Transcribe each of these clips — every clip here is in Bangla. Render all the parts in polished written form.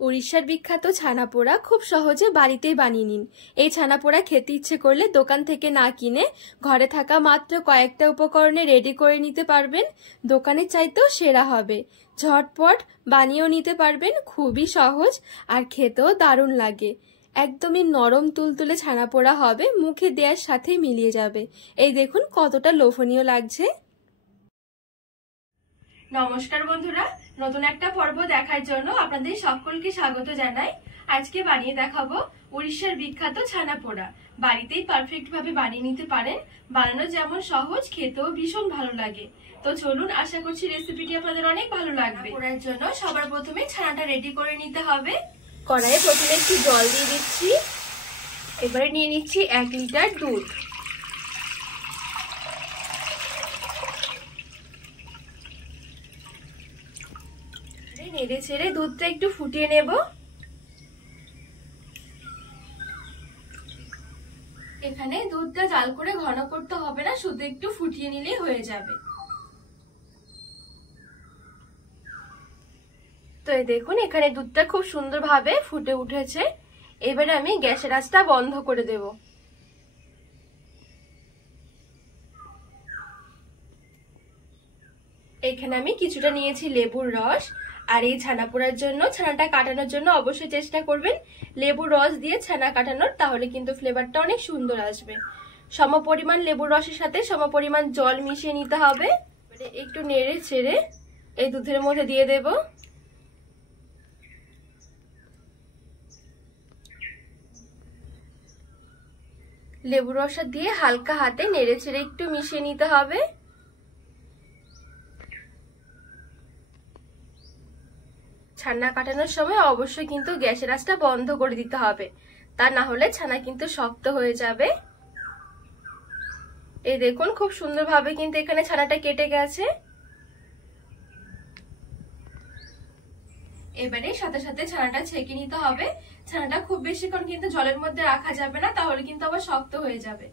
উড়িষ্যার বিখ্যাত ছানাপোড়া খুব সহজে বাড়িতেই বানিয়ে নিন। এই ছানাপোড়া খেতে ইচ্ছে করলে দোকান থেকে না কিনে ঘরে থাকা মাত্র কয়েকটা উপকরণে রেডি করে নিতে পারবেন। দোকানের চাইতেও সেরা হবে। ঝটপট বানিয়েও নিতে পারবেন, খুবই সহজ আর খেতেও দারুণ লাগে। একদমই নরম তুলতুলে ছানাপোড়া হবে, মুখে দেওয়ার সাথেই মিলিয়ে যাবে। এই দেখুন কতটা লোভনীয় লাগছে। নমস্কার বন্ধুরা, নতুন একটা পর্ব দেখার জন্য আপনাদের সকলকে স্বাগত জানাই। আজকে বানিয়ে দেখাবো উড়িষ্যার বিখ্যাত ছানাপোড়া। বাড়িতেই পারফেক্ট ভাবে বানিয়ে নিতে পারেন। বানানো যেমন সহজ, খেতেও ভীষণ ভালো লাগে। তো চলুন, আশা করছি রেসিপিটি আপনাদের অনেক ভালো লাগবে। পোড়ার জন্য সবার প্রথমে ছানাটা রেডি করে নিতে হবে। কড়াইয়ে প্রথমে একটু জল দিয়ে দিচ্ছি। এবারে নিয়ে নিচ্ছি 1 লিটার দুধ। নেড়ে ছেড়ে দুধটা একটু ফুটিয়ে নেব। এখানে দুধটা জাল করে ঘন করতে হবে না, শুধু একটু ফুটিয়ে নিলেই হয়ে যাবে। তো এই দেখুন, এখানে দুধটা খুব সুন্দরভাবে ফুটে উঠেছে। এবারে আমি গ্যাসের আঁচটা বন্ধ করে দেব। এখানে আমি কিছুটা নিয়েছি লেবুর রস। আর এই ছানা পোড়ার জন্য, ছানাটা কাটানোর জন্য অবশ্যই চেষ্টা করবেন লেবুর রস দিয়ে ছানা কাটানোর, তাহলে কিন্তু ফ্লেভারটা অনেক সুন্দর আসবে। সমপরিমাণ লেবুর রসের সাথে সমপরিমাণ জল মিশিয়ে নিতে হবে। একটু নেড়ে ছেড়ে এই দুধের মধ্যে দিয়ে দেব। লেবুর রস দিয়ে হালকা হাতে নেড়ে ছেড়ে একটু মিশিয়ে নিতে হবে। ছানা কাটানোর সময় অবশ্যই কিন্তু গ্যাসের আঁচটা বন্ধ করে দিতে হবে, তা না হলে ছানা কিন্তু শক্ত হয়ে যাবে। এই দেখুন, খুব সুন্দরভাবে কিন্তু এখানে ছানাটা কেটে গেছে। এবারে সাথে সাথে ছানাটা ছেঁকে নিতে হবে। ছানাটা খুব বেশিক্ষণ কিন্তু জলের মধ্যে রাখা যাবে না, তাহলে কিন্তু আবার শক্ত হয়ে যাবে।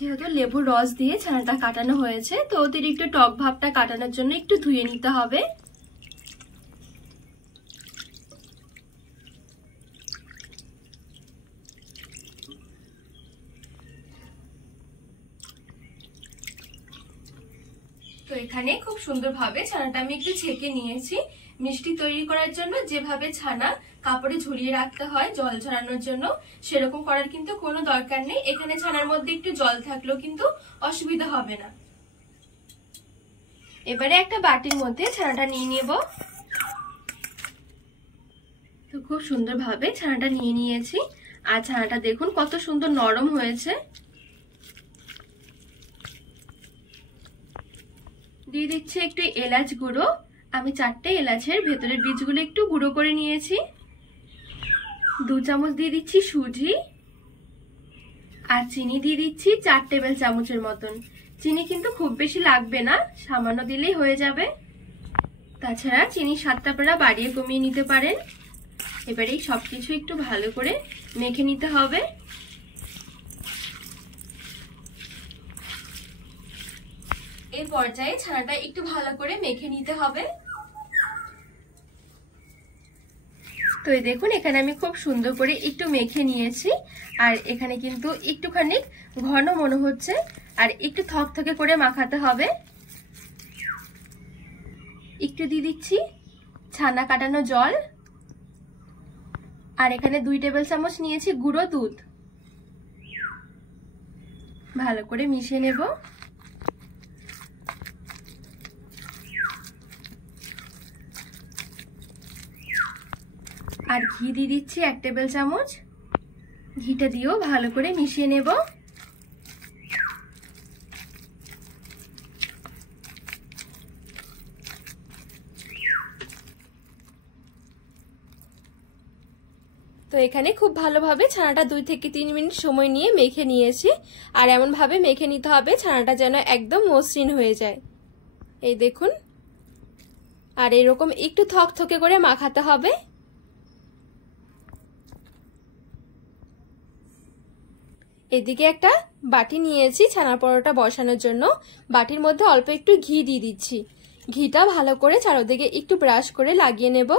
যেহেতু লেবুর রস দিয়ে ছানাটা কাটানো হয়েছে, তো অতিরিক্ত টক ভাবটা কাটানোর জন্য একটু ধুয়ে নিতে হবে। তো এখানে খুব সুন্দরভাবে ছানাটা আমি একটু ছেঁকে নিয়েছি। মিষ্টি তৈরি করার জন্য যেভাবে ছানা কাপড়ে ঝুলিয়ে রাখতে হয় জল ঝরানোর জন্য, সেরকম করার কিন্তু কোনো দরকার নেই। এখানে ছানার মধ্যে একটু জল থাকলেও কিন্তু অসুবিধা হবে না। এবারে একটা বাটির মধ্যে ছানাটা নিয়ে নেব। তো খুব সুন্দরভাবে ছানাটা নিয়ে নিয়েছি। আর ছানাটা দেখুন কত সুন্দর নরম হয়েছে। দিয়ে দিচ্ছি একটু এলাচ গুঁড়ো। আমি 4টে এলাচের ভেতরের বীজগুলো একটু গুঁড়ো করে নিয়েছি। 2 চামচ দিয়ে দিচ্ছি সুজি। আর চিনি দিয়ে দিচ্ছি 4 টেবিল চামচের মতন। চিনি কিন্তু খুব বেশি লাগবে না, সামান্য দিলেই হয়ে যাবে। তাছাড়া চিনির স্বাদটা আপনারা বাড়িয়ে কমিয়ে নিতে পারেন। এবারে এই সবকিছু একটু ভালো করে মেখে নিতে হবে। এই পর্যায়ে ছানাটা একটু ভালো করে মেখে নিতে হবে। তো এই দেখুন, এখানে আমি খুব সুন্দর করে একটু মেখে নিয়েছি। আর এখানে কিন্তু একটুখানি ঘন মনে হচ্ছে, আর একটু থকথকে করে মাখাতে হবে। একটু দিয়ে দিচ্ছি ছানা কাটানো জল। আর এখানে 2 টেবিল চামচ নিয়েছি গুঁড়ো দুধ। ভালো করে মিশিয়ে নেব। আর ঘি দিয়ে দিচ্ছি 1 টেবিল চামচ। ঘিটা দিয়েও ভালো করে মিশিয়ে নেব। তো এখানে খুব ভালোভাবে ছানাটা 2 থেকে 3 মিনিট সময় নিয়ে মেখে নিয়েছি। আর এমন ভাবে মেখে নিতে হবে ছানাটা যেন একদম মসৃণ হয়ে যায়। এই দেখুন, আর এরকম একটু থকথকে করে মাখাতে হবে। এদিকে একটা বাটি নিয়েছি ছানার পরোটা বসানোর জন্য। বাটির মধ্যে অল্প একটু ঘি দিয়ে দিচ্ছি। ঘিটা ভালো করে চারদিকে একটু ব্রাশ করে লাগিয়ে নেব।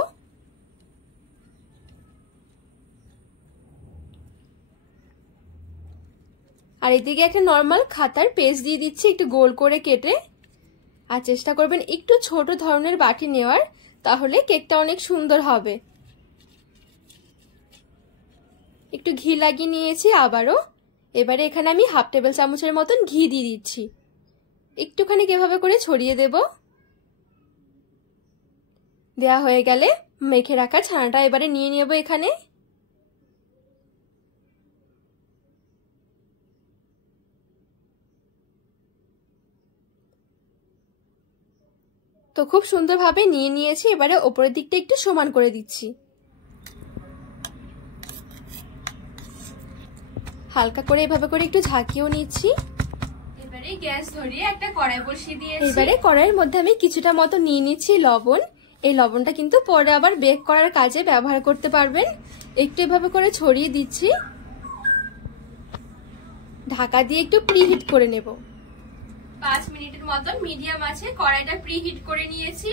আর এদিকে একটা নর্মাল খাতার পেজ দিয়ে দিচ্ছি একটু গোল করে কেটে। আর চেষ্টা করবেন একটু ছোট ধরনের বাটি নেওয়ার, তাহলে কেকটা অনেক সুন্দর হবে। একটু ঘি লাগিয়ে নিয়েছি আবারও। এবারে এখানে আমি 1/2 টেবিল চামচের মতন ঘি দিয়ে দিচ্ছি। একটুখানি এভাবে করে ছড়িয়ে দেব। দেয়া হয়ে গেলে মেখে রাখা ছানাটা এবারে নিয়ে নেব এখানে। তো খুব সুন্দরভাবে নিয়ে নিয়েছি। এবারে ওপরের দিকটা একটু সমান করে দিচ্ছি। হালকা করে এভাবে করে একটু ঝাঁকিয়েও নিচ্ছি। এবারে গ্যাস ধরিয়ে একটা কড়াই বসিয়ে দিয়েছি। এবারে কড়াইয়ের মধ্যে আমি কিছুটা মতো নিয়ে নিচ্ছি লবণ। এই লবণটা কিন্তু পরে আবার বেক করার কাজে ব্যবহার করতে পারবেন। একটু এভাবে করে ছড়িয়ে দিচ্ছি। ঢাকা দিয়ে একটু প্রিহিট করে নেব। 5 মিনিটের মতন মিডিয়াম আছে কড়াইটা প্রিহিট করে নিয়েছি।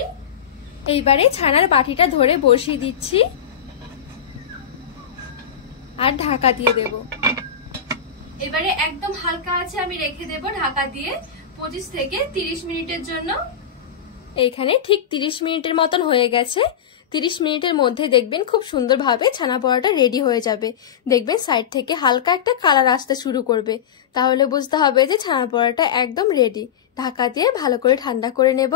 এইবারে ছানার বাটিটা ধরে বসিয়ে দিচ্ছি আর ঢাকা দিয়ে দেব। এবারে একদম হালকা আছে আমি রেখে দেব ঢাকা দিয়ে 25 থেকে 30 মিনিটের জন্য। এইখানে ঠিক 30 মিনিটের মতন হয়ে গেছে। 30 মিনিটের মধ্যে দেখবেন খুব সুন্দরভাবে ছানা পরোটা রেডি হয়ে যাবে। দেখবেন সাইড থেকে হালকা একটা কালার আসতে শুরু করবে, তাহলে বুঝতে হবে যে ছানা পরোটা একদম রেডি। ঢাকা দিয়ে ভালো করে ঠান্ডা করে নেব।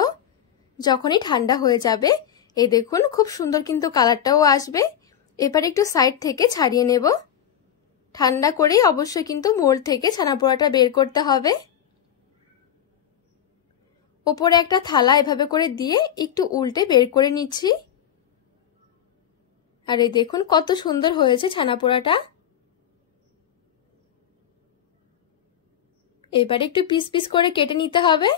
যখনই ঠান্ডা হয়ে যাবে এই দেখুন খুব সুন্দর কিন্তু কালারটাও আসবে। এবার একটু সাইড থেকে ছাড়িয়ে নেব। ঠান্ডা করেই অবশ্যই কিন্তু মোল্ড থেকে ছানা পোড়াটা বের করতে হবে। উপরে একটা থালা এভাবে করে দিয়ে একটু উল্টে বের করে নিচ্ছি। আর এই দেখুন কত সুন্দর হয়েছে ছানা পোড়াটা। এবারে একটু পিস পিস করে কেটে নিতে হবে।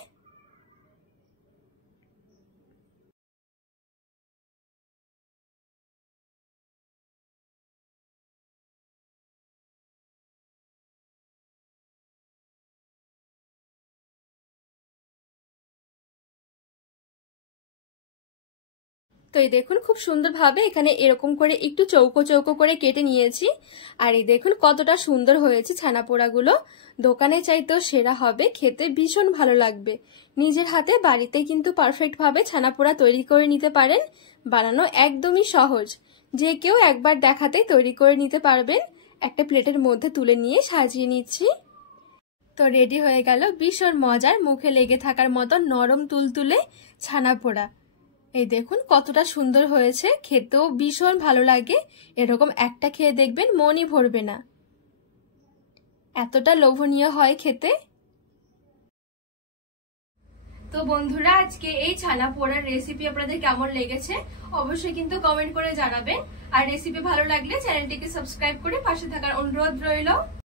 তো এই দেখুন খুব সুন্দরভাবে এখানে এরকম করে একটু চৌকো চৌকো করে কেটে নিয়েছি। আর এই দেখুন কতটা সুন্দর হয়েছে ছানা পোড়াগুলো। দোকানে চাইতেও সেরা হবে, খেতে ভীষণ ভালো লাগবে। নিজের হাতে বাড়িতে কিন্তু পারফেক্ট ভাবে ছানা পোড়া তৈরি করে নিতে পারেন। বানানো একদমই সহজ, যে কেউ একবার দেখাতে তৈরি করে নিতে পারবেন। একটা প্লেটের মধ্যে তুলে নিয়ে সাজিয়ে নিচ্ছি। তো রেডি হয়ে গেল ভীষণ মজার, মুখে লেগে থাকার মতো নরম তুলতুলে ছানা পোড়া। এই দেখুন কতটা সুন্দর হয়েছে, খেতেও ভীষণ ভালো লাগে। এরকম একটা খেয়ে দেখবেন মনই ভরবে না, এতটা লোভনীয় হয় খেতে। তো বন্ধুরা আজকে এই ছানা পোড়ার রেসিপি আপনাদের কেমন লেগেছে অবশ্যই কিন্তু কমেন্ট করে জানাবেন। আর রেসিপি ভালো লাগলে চ্যানেলটিকে সাবস্ক্রাইব করে পাশে থাকার অনুরোধ রইল।